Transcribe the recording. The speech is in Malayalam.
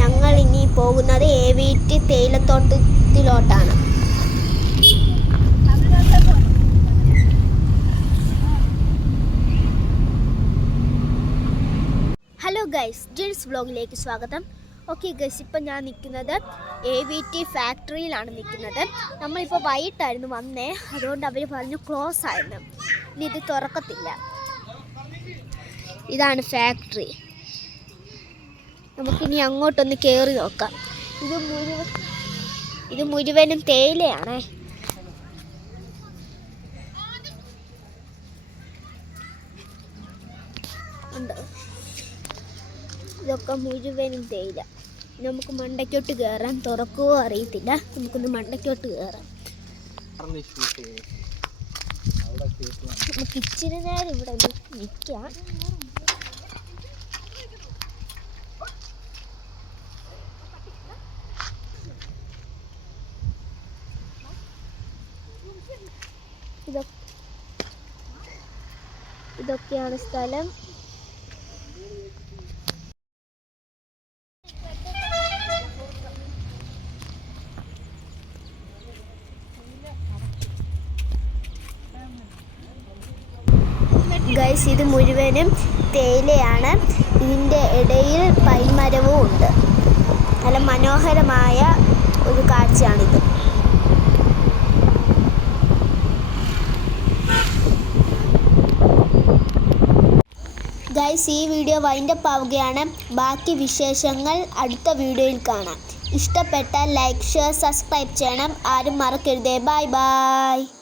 ഞങ്ങൾ ഇനി പോകുന്നത് AVT തേയിലത്തോട്ടത്തിലോട്ടാണ്. ഹലോ ഗൈസ്, ജിൽസ് വ്ലോഗിലേക്ക് സ്വാഗതം. ഓക്കെ ഗൈസ്, ഇപ്പം ഞാൻ നിൽക്കുന്നത് AVT ഫാക്ടറിയിലാണ് നിൽക്കുന്നത്. നമ്മളിപ്പോൾ വൈകിട്ടായിരുന്നു വന്നേ, അതുകൊണ്ട് അവർ പറഞ്ഞു ക്ലോസ് ആയിരുന്നു, ഇനി ഇത് തുറക്കത്തില്ല. ഇതാണ് ഫാക്ടറി. നമുക്കിനി അങ്ങോട്ടൊന്ന് കയറി നോക്കാം. ഇത് മുഴുവനും തേയിലയാണേ. ഉണ്ടോ? ഇതൊക്കെ മുഴുവനും തേയില. നമുക്ക് മണ്ടയ്ക്കോട്ട് കയറാം. തുറക്കുവോ അറിയത്തില്ല. നമുക്കൊന്ന് മണ്ടയ്ക്കോട്ട് കയറാം. നമുക്ക് ഇച്ചിരി നേരം ഇവിടെ നിൽക്കാം. ഇതൊക്കെയാണ് സ്ഥലം. ഗൈസ്, ഇത് മുഴുവനും തേയിലയാണ്. ഇതിൻ്റെ ഇടയിൽ പൈമരവും ഉണ്ട്. നല്ല മനോഹരമായ ഒരു കാഴ്ചയാണിത്. ഗൈസ്, ഈ വീഡിയോ വൈൻഡപ്പ് ആവുകയാണ്. ബാക്കി വിശേഷങ്ങൾ അടുത്ത വീഡിയോയിൽ കാണാം. ഇഷ്ടപ്പെട്ടാൽ ലൈക്ക്, ഷെയർ, സബ്സ്ക്രൈബ് ചെയ്യണം. ആരും മറക്കരുതേ. Bye bye.